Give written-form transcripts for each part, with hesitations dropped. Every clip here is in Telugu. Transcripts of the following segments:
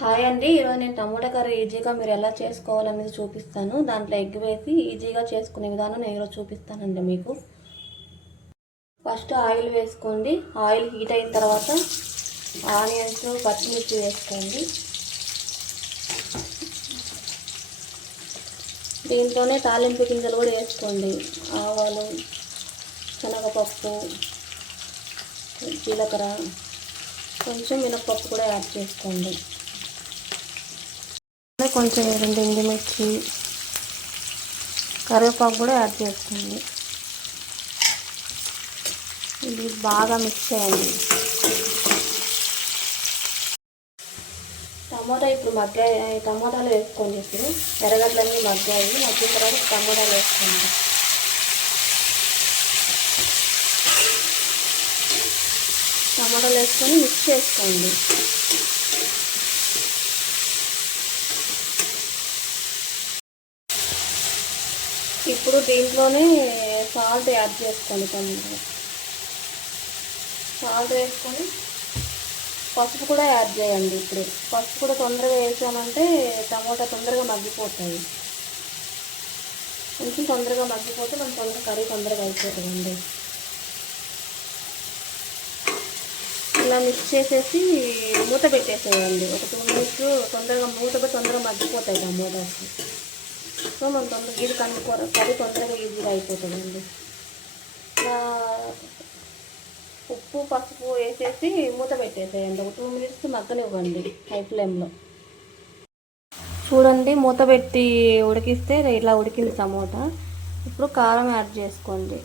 హాయ్ అండి, ఈరోజు నేను టమోటా కర్రీ ఈజీగా మీరు ఎలా చేసుకోవాలనేది చూపిస్తాను. దాంట్లో ఎగ్ వేసి ఈజీగా చేసుకునే విధానం నేను ఈరోజు చూపిస్తానండి మీకు. ఫస్ట్ ఆయిల్ వేసుకోండి. ఆయిల్ హీట్ అయిన తర్వాత ఆనియన్స్, పచ్చిమిర్చి వేసుకోండి. దీంట్లోనే తాలింపు గింజలు కూడా వేసుకోండి. ఆవాలు, శనగపప్పు, జీలకర్ర, కొంచెం మినపప్పు కూడా యాడ్ చేసుకోండి. కొంచెం రెండు ఎండుమిర్చి, కరివేపాకు కూడా యాడ్ చేసుకోండి. ఇది బాగా మిక్స్ చేయండి. టమోటా ఇప్పుడు మగ్గాయి, టమోటాలు వేసుకోండి. ఇప్పుడు ఎర్రగడ్డలన్నీ మగ్గాయి. మగ్గిన తర్వాత టమోటాలు వేసుకోండి. టమోటాలు వేసుకొని మిక్స్ చేసుకోండి. ఇప్పుడు దీంట్లోనే సాల్ట్ యాడ్ చేసుకోండి. కొంచెం సాల్ట్ వేసుకొని పసుపు కూడా యాడ్ చేయండి. ఇప్పుడు పసుపు కూడా తొందరగా వేసామంటే టమోటా తొందరగా మగ్గిపోతాయి. కొంచెం తొందరగా మగ్గిపోతే మన కర్రీ తొందరగా అయిపోతుందండి. ఇలా మిక్స్ చేసేసి మూత పెట్టేసేయండి. ఒక 2 మినిట్స్ తొందరగా తొందరగా మగ్గిపోతాయి టమోటాస్. సో మనం తొందరగా ఇది కర్రీ తొందరగా ఈజీగా అయిపోతుందండి. ఉప్పు, పసుపు వేసేసి మూత పెట్టేసేయండి. ఒక 2 మినిట్స్ మగ్గనివ్వండి హై ఫ్లేమ్లో. చూడండి, మూత పెట్టి ఉడికిస్తే ఇలా ఉడికింది టమోటా. ఇప్పుడు కారం యాడ్ చేసుకోండి.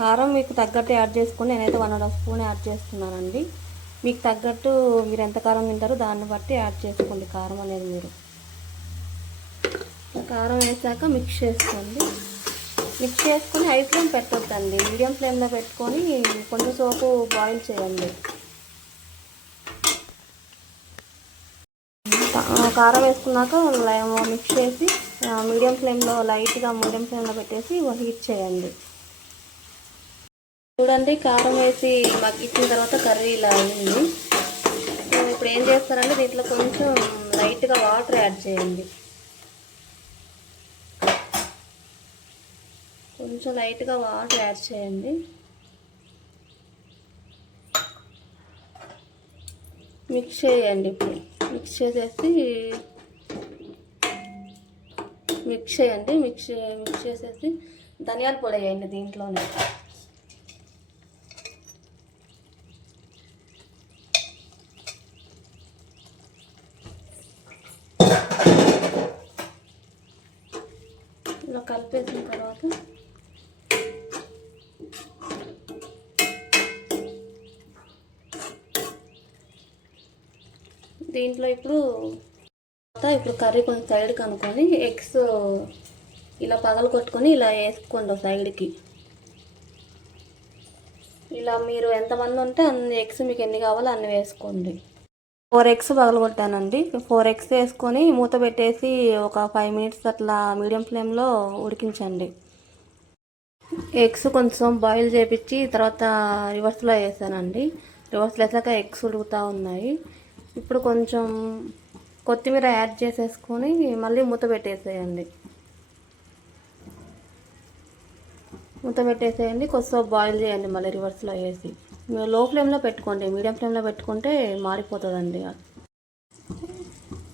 కారం మీకు తగ్గట్టు యాడ్ చేసుకోండి. నేనైతే 1.5 స్పూన్ యాడ్ చేస్తున్నానండి. మీకు తగ్గట్టు మీరు ఎంత కారం తింటారో దాన్ని బట్టి యాడ్ చేసుకోండి కారం అనేది. మీరు కారం వేసాక మిక్స్ చేసుకోండి. మిక్స్ చేసుకొని హై ఫ్లేమ్ పెట్టొద్దండి, మీడియం ఫ్లేమ్లో పెట్టుకొని కొంచెం సేపు బాయిల్ చేయండి. కారం వేసుకున్నాక మిక్స్ చేసి మీడియం ఫ్లేమ్లో పెట్టేసి హీట్ చేయండి. చూడండి, కారం వేసి మగ్గించిన తర్వాత కర్రీ ఇలా అయింది. ఇప్పుడు ఏం చేస్తారంటే దీంట్లో కొంచెం లైట్గా వాటర్ యాడ్ చేయండి. కొంచెం లైట్గా వాటర్ యాడ్ చేయండి. మిక్స్ చేయండి. ఇప్పుడు మిక్స్ చేసేసి మిక్స్ చేసేసి ధనియాల పొడి వేయండి దీంట్లోనే. ఇలా కలిపేసిన తర్వాత దీంట్లో ఇప్పుడు కర్రీ కొంచెం సైడ్కి అనుకొని ఎగ్స్ ఇలా పగలు కొట్టుకొని ఇలా వేసుకోండి ఒక సైడ్కి. ఇలా మీరు ఎంతమంది ఉంటే అన్ని ఎగ్స్ మీకు ఎన్ని కావాలో అన్ని వేసుకోండి. 4 ఎగ్స్ పగలగొట్టానండి. 4 ఎగ్స్ వేసుకొని మూత పెట్టేసి ఒక 5 మినిట్స్ అట్లా మీడియం ఫ్లేమ్లో ఉడికించండి. ఎగ్స్ కొంచెం బాయిల్ చేపించి తర్వాత రివర్స్లో వేసానండి. రివర్స్లో వేసాక ఎగ్స్ ఉడుకుతూ ఉన్నాయి. ఇప్పుడు కొంచెం కొత్తిమీర యాడ్ చేసేసుకొని మళ్ళీ మూత పెట్టేసేయండి. కొద్దిసేపు బాయిల్ చేయండి. మళ్ళీ రివర్స్లో వేసి మీరు లో ఫ్లేమ్లో పెట్టుకోండి. మీడియం ఫ్లేమ్లో పెట్టుకుంటే మాడిపోతుందండి.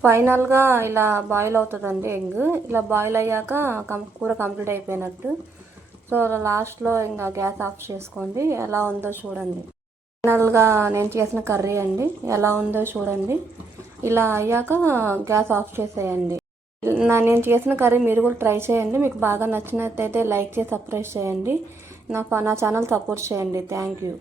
ఫైనల్గా ఇలా బాయిల్ అవుతుందండి ఎగ్. ఇలా బాయిల్ అయ్యాక కూర కంప్లీట్ అయిపోయినట్టు. సో లాస్ట్లో ఇంకా గ్యాస్ ఆఫ్ చేసుకోండి. ఎలా ఉందో చూడండి. ఫైనల్గా నేను చేసిన కర్రీ అండి, ఎలా ఉందో చూడండి. ఇలా అయ్యాక గ్యాస్ ఆఫ్ చేసేయండి. నేను చేసిన కర్రీ మీరు కూడా ట్రై చేయండి. మీకు బాగా నచ్చినట్టయితే లైక్ చేసి సబ్స్క్రైబ్ చేయండి. నా ఛానల్ సపోర్ట్ చేయండి. Thank you.